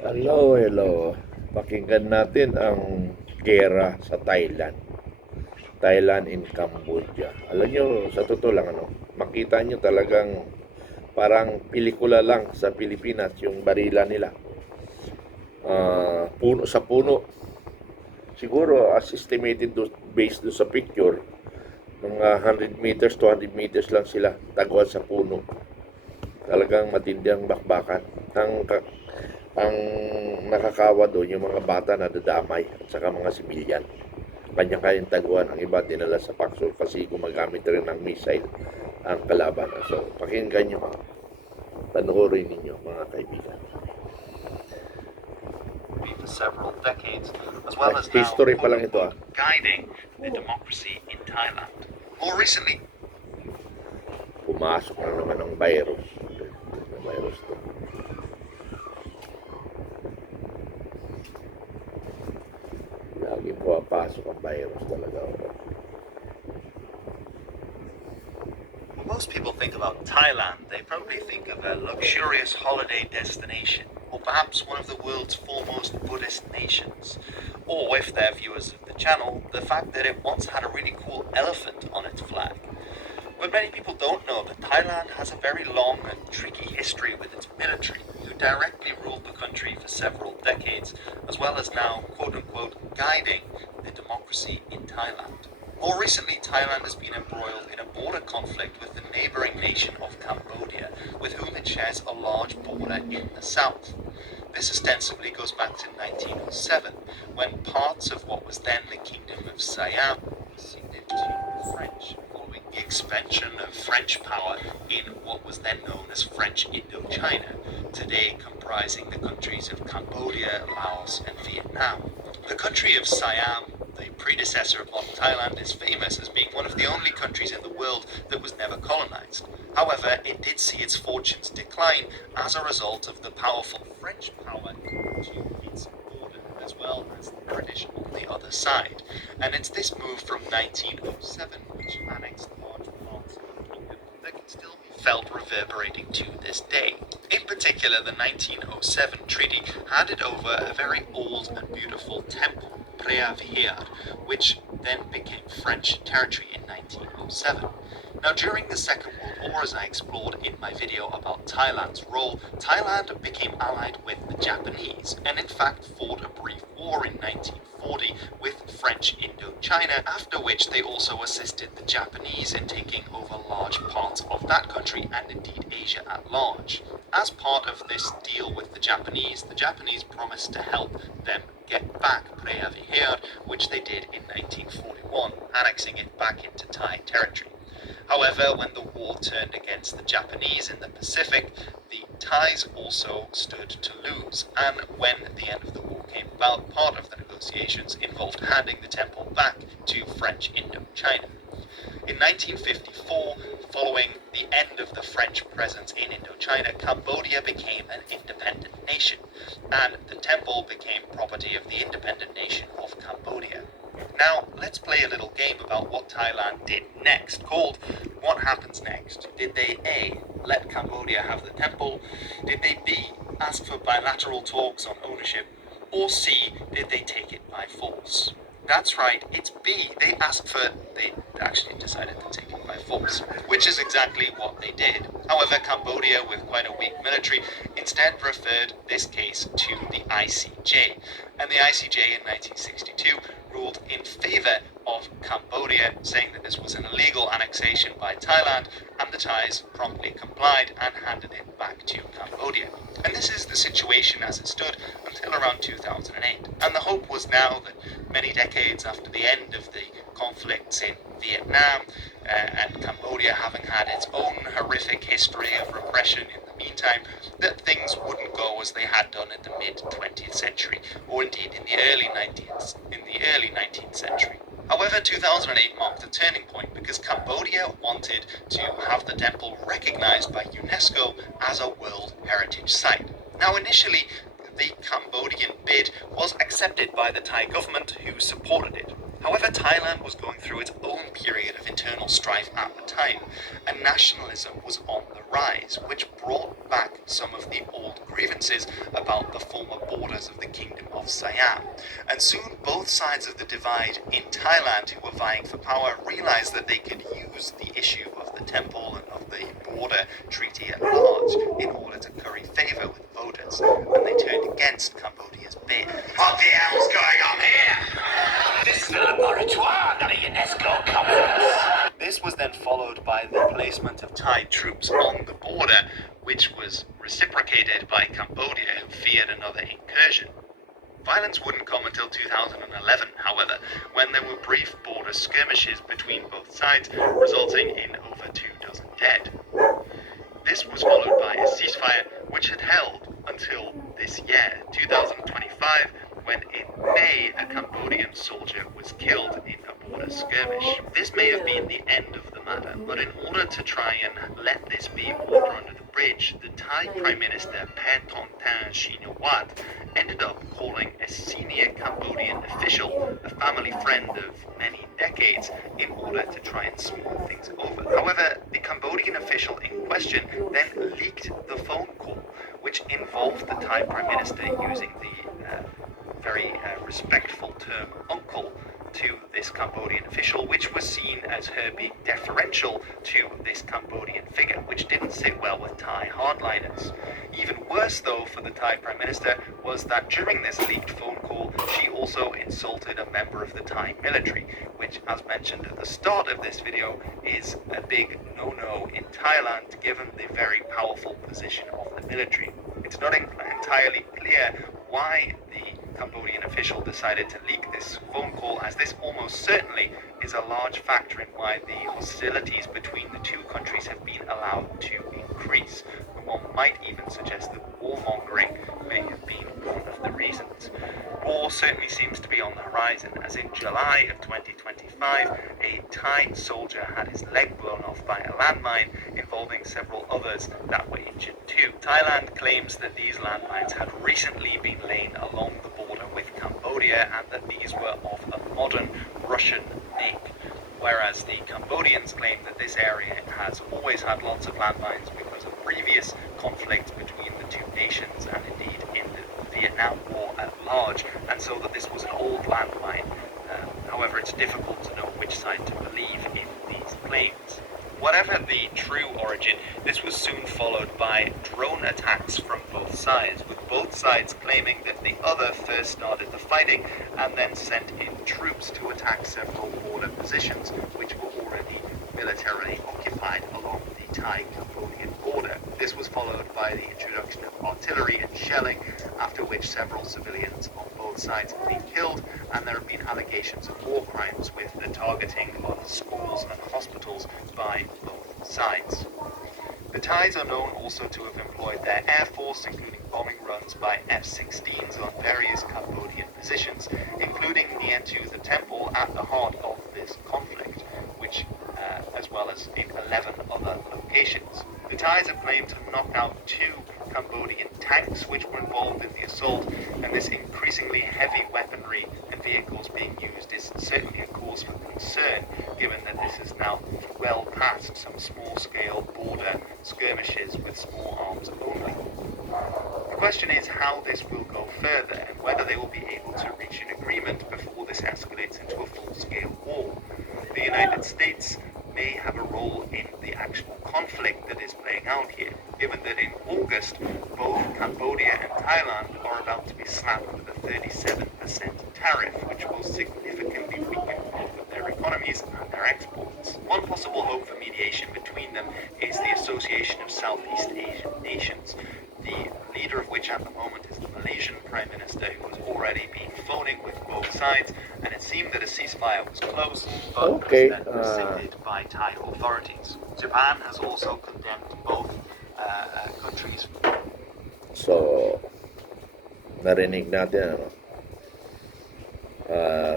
Hello, hello. Pakinggan natin ang gera sa Thailand. Thailand in Cambodia. Alam nyo, sa totoo lang, makita nyo talagang parang pelikula lang sa Pilipinas yung barila nila. Puno sa puno. Siguro, as estimated based do sa picture, mga 100 meters, 200 meters lang sila tagwan sa puno. Talagang matinding bakbakan. Ang nakakawa doon yung mga bata na dadamay at saka mga sibilyan. Kanya-kayang taguan, ang iba dinala sa Paksol kasi gumagamit rin ng missile ang kalaban. So, pakinggan nyo, panoorin ninyo mga kaibigan. For several decades, as well as History now pa lang ito guiding the democracy in Thailand. More recently, pumasok na naman ang virus. Ang virus to. Lagi pumapasok ang virus talaga. when most people think about Thailand, they probably think of a luxurious holiday destination, or perhaps one of the world's foremost Buddhist nations. Or, if they're viewers of the channel, the fact that it once had a really cool elephant on its flag. But many people don't know that Thailand has a very long and tricky history with its military, who directly ruled the country for several decades, as well as now, quote-unquote, guiding the democracy in Thailand. More recently, Thailand has been embroiled in a border conflict with the neighbouring nation of Cambodia, with whom it shares a large border in the south. This ostensibly goes back to 1907, when parts of what was then the Kingdom of Siam were ceded to the French, following the expansion of French power in what was then known as French Indochina, today comprising the countries of Cambodia, Laos and Vietnam. The country of Siam, the predecessor of modern Thailand, is famous as being one of the only countries in the world that was never colonized. However, it did see its fortunes decline as a result of the powerful French power to its border, as well as the British on the other side. And it's this move from 1907 which annexed large parts of the kingdom that can still be felt reverberating to this day. In particular, the 1907 treaty handed over a very old and beautiful temple, Preavihir, which then became French territory in 1907. Now, during the Second World War, as I explored in my video about Thailand's role, Thailand became allied with the Japanese, and in fact fought a brief war in 1940 with French Indochina, after which they also assisted the Japanese in taking over large parts of that country and indeed Asia at large. As part of this deal with the Japanese promised to help them get back Preavihir, which they did in 1941, annexing it back into Thai territory. However, when the war turned against the Japanese in the Pacific, the Thais also stood to lose, and when the end of the war came about, part of the negotiations involved handing the temple back to French Indochina. In 1954, following the end of the French presence in Indochina, Cambodia became an independent nation, and the temple became property of the independent nation of Cambodia. Now, let's play a little game about what Thailand did next, called What Happens Next? Did they A, let Cambodia have the temple? Did they B, ask for bilateral talks on ownership? Or C, did they take it by force? That's right, it's B. They actually decided to take it by force, which is exactly what they did. However, Cambodia, with quite a weak military, instead referred this case to the ICJ. And the ICJ in 1962 ruled in favor of Cambodia, saying that this was an illegal annexation by Thailand, and the Thais promptly complied and handed it back to Cambodia. And this is the situation as it stood until around 2008. And the hope was now that many decades after the end of the conflicts in Vietnam and Cambodia having had its own horrific history of repression in the meantime, that things wouldn't go as they had done in the mid-20th century, or indeed in the early 19th century. However, 2008 marked a turning point because Cambodia wanted to have the temple recognized by UNESCO as a World Heritage Site. Now, initially, the Cambodian bid was accepted by the Thai government, who supported it. However, Thailand was going through its own period of internal strife at the time, and nationalism was on the rise, which brought back some of the old grievances about the former borders of the Kingdom of Siam. And soon both sides of the divide in Thailand who were vying for power realized that they could use the issue of the temple and of the border treaty at large in order to curry favor with voters, and they turned against Cambodia's bid. What the hell's going on here? This is the laboratoire, not a UNESCO conference. This was then followed by the placement of Thai troops on the border, which was reciprocated by Cambodia, who feared another incursion. Violence wouldn't come until 2011, however, when there were brief border skirmishes between both sides, resulting in over 24 dead. This was followed by a ceasefire, which had held until this year, 2025, when in May a Cambodian soldier was killed in a border skirmish. This may have been the end of the matter, but in order to try and let this be water under the bridge, the Thai Prime Minister Paetongtarn Shinawatra ended up calling a senior Cambodian official, a family friend of many decades, in order to try and smooth things over. However, the Cambodian official in question then leaked the phone call, which involved the Thai Prime Minister using the very respectful term uncle to this Cambodian official, which was seen as her being deferential to this Cambodian figure, which didn't sit well with Thai hardliners. Even worse, though, for the Thai Prime Minister was that during this leaked phone call, she also insulted a member of the Thai military, which, as mentioned at the start of this video, is a big no-no in Thailand, given the very powerful position of the military. It's not entirely clear why the Cambodian official decided to leak this phone call, as this almost certainly is a large factor in why the hostilities between the two countries have been allowed to increase. And one might even suggest that warmongering may have been one of the reasons. War certainly seems to be on the horizon, as in July of 2025, a Thai soldier had his leg blown off by a landmine, involving several others that were injured too. Thailand claims that these landmines had recently been laid along the border with Cambodia, and that these were of a modern Russian make, whereas the Cambodians claim that this area has always had lots of landmines because of previous conflicts between the two nations, and indeed in the Vietnam War at large, and so that this was an old landmine. However, it's difficult to know which side to believe in these claims. Whatever the true origin, this was soon followed by drone attacks from both sides, with both sides claiming that the other first started the fighting and then sent in troops to attack several border positions, which were already militarily occupied along the Thai-Cambodian border. This was followed by the introduction of artillery and shelling, after which several civilians on both sides have been killed, and there have been allegations of war crimes with the targeting of schools and hospitals by both sides. The Thais are known also to have employed their air force, including bombing runs by F-16s on various Cambodian positions, including near to the temple at the heart of this conflict, which as well as in 11 other locations. The Thais have claimed to knock out 2 Cambodian tanks which were involved in the assault, and this increasingly heavy weaponry and vehicles being used is certainly a cause for concern, given that this is now well past some small-scale border skirmishes with small arms only. The question is how this will go further, and whether they will be able to reach an agreement before this escalates into a full-scale war. The United States may have a role in the actual conflict that is playing out here, given that in August, both Cambodia and Thailand are about to be slapped with a 37% tariff, which will significantly weaken both of their economies and their exports. One possible hope for mediation between them is the Association of Southeast Asian Nations, the leader of which at the moment is the Malaysian Prime Minister, who has already been phoning with both sides, and it seemed that a ceasefire was close, but was then rescinded by Thai authorities. Japan has also condemned both countries. So, narinig natin,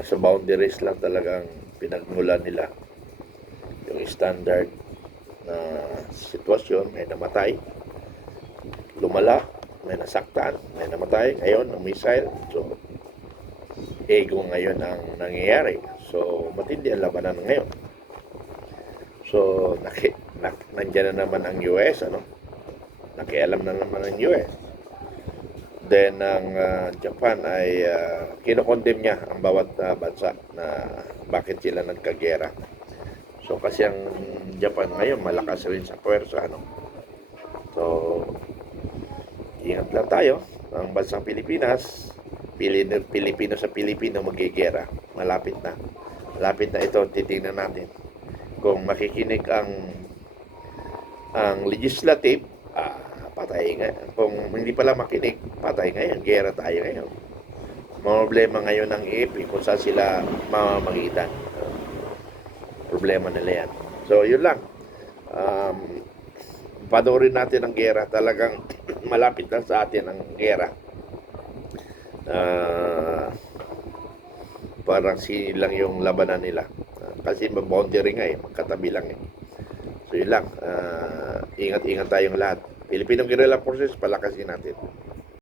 sa boundaries lang talagang pinagmulan nila yung standard na sitwasyon. May namatay, lumala, may nasaktan, may namatay, ngayon ang missile. So ego ngayon ang nangyayari. So, matindi ang labanan ngayon. So, nandiyan na naman ang US, ano? Nakialam na naman ang US. Then, ang Japan ay kinokondem niya ang bawat bansa na bakit sila nagkagera. So, kasi ang Japan ngayon malakas rin sa puwersa, ano? So, ingat lang tayo. Ang bansang Pilipinas, Pilipino sa Pilipino magigera. Malapit na. Malapit na ito, titingnan natin. Kung makikinig ang legislative, patay nga. Kung hindi pala makinig, patay ngayon. Gera tayo ngayon. Problema ngayon ng AP kung saan sila mamamagitan. Problema nila yan. So, yun lang. Panoorin natin ang gera. Talagang malapit lang sa atin ang gera. Parang lang yung labanan nila. Kasi boundary nga magkatabi lang So, yun lang. Ingat-ingat tayong lahat. Filipino Guerrilla Forces, palakasin natin.